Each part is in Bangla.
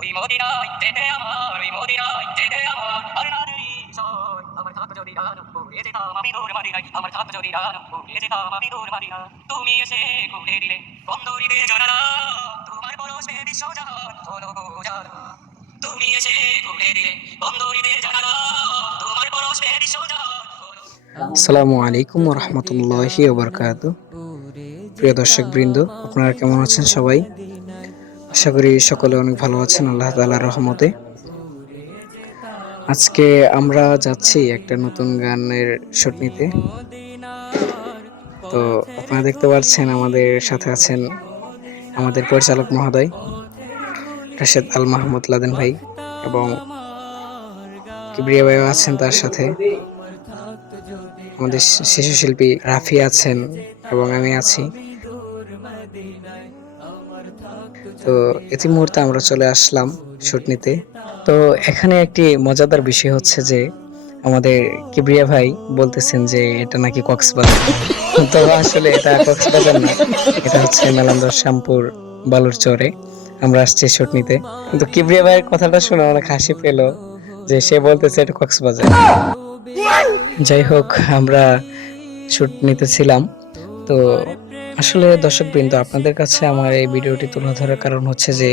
ওই মদিনায় যেতে আমার, ওই মদিনায় যেতে আমার, আর না দেরি সয়। আমার থাকতো যদি ডানা উড়ে যেতাম আমি তোর মদিনায়, আমার থাকতো যদি ডানা উড়ে যেতাম আমি তোর মদিনায়। তুমি এসে খুলে দিলে বন্ধ হৃদয়ের জানালা, তোমার পরশে বিশ্বজাহান হলো গো উজালা। তুমি এসে খুলে দিলে বন্ধ হৃদয়ের জানালা, তোমার পরশে বিশ্বজাহান হলো। আসসালামু আলাইকুম রহমতুল্লাহি ওবরকাতুহ। প্রিয় দর্শক বৃন্দ, আপনারা কেমন আছেন সবাই? আশা করি সকলে অনেক ভালো আছেন আল্লাহ তাআলার রহমতে। আজকে আমরা যাচ্ছি একটা নতুন গানের শুট নিতে। তো আপনারা দেখতে পাচ্ছেন আমাদের সাথে আছেন আমাদের পরিচালক মহোদয় রাশেদ আল মাহমুদ লাদেন ভাই, এবং কিবরিয়া ভাইও আছেন তার সাথে। আমাদের শিশু শিল্পী রাফি আছেন এবং আমি আছি। তো এই মুহূর্তে আমরা চলে আসলাম শুট নিতে। তো এখানে একটি মজাদার বিষয় হচ্ছে যে আমাদের কিবরিয়া ভাই বলতেছেন যে এটা নাকি কক্সবাজার। তো আসলে এটা কক্সবাজার না, এটা হচ্ছে মেলান্দর শ্যামপুর বালুরচরে আমরা আসছি শুট নিতে। কিন্তু কিবরিয়া ভাইয়ের কথাটা শুনে অনেক হাসি পেল যে সে বলতেছে এটা কক্সবাজার। যাই হোক, আমরা শুট নিতেছিলাম। তো আসলে দর্শকবৃন্দ, আপনাদের কাছে আমার এই ভিডিওটি তুলে ধরার কারণ হচ্ছে যে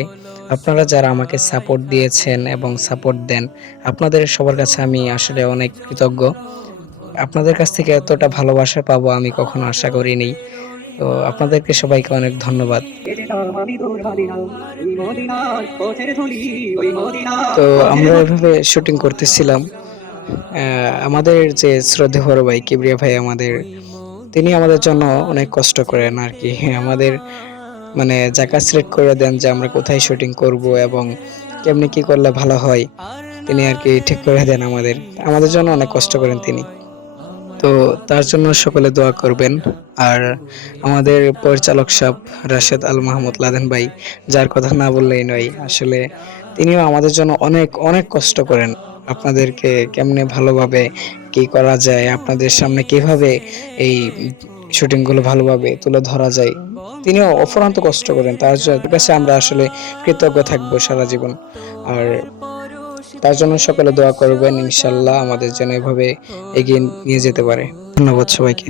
আপনারা যারা আমাকে সাপোর্ট দিয়েছেন এবং সাপোর্ট দেন, আপনাদের সবার কাছে আমি আসলে অনেক কৃতজ্ঞ। আপনাদের কাছ থেকে এতটা ভালোবাসা পাবো আমি কখনো আশা করিনি। তো আপনাদেরকে সবাইকে অনেক ধন্যবাদ। তো আমরা এভাবে শুটিং করতেছিলাম। আমাদের যে শ্রদ্ধেয় বড় ভাই কিবরিয়া ভাই তিনি আমাদের জন্য অনেক কষ্ট করেন আর কি। আমাদের মানে জায়গা সিলেক্ট করে দেন যে আমরা কোথায় শুটিং করব এবং কেমনি কি করলে ভালো হয়, তিনি আর কি ঠিক করে দেন আমাদের আমাদের জন্য অনেক কষ্ট করেন তিনি। তো তার জন্য সকলে দোয়া করবেন। আর আমাদের পরিচালক সাহেব রাশেদ আল মাহমুদ লাদেন ভাই, যার কথা না বললেই নয়, আসলে তিনিও আমাদের জন্য অনেক অনেক কষ্ট করেন। আপনাদেরকে কেমনে ভালোভাবে কি করা যায়, আপনাদের সামনে কিভাবে এই শুটিং গুলো ভালোভাবে তুলে ধরা যায়, তিনিও অফুরন্ত কষ্ট করেন। তার কাছে আমরা আসলে কৃতজ্ঞ থাকবো সারা জীবন। আর তার জন্য সকলে দোয়া করবেন, ইনশাল্লাহ আমাদের যেন এভাবে এগিয়ে নিয়ে যেতে পারে। ধন্যবাদ সবাইকে।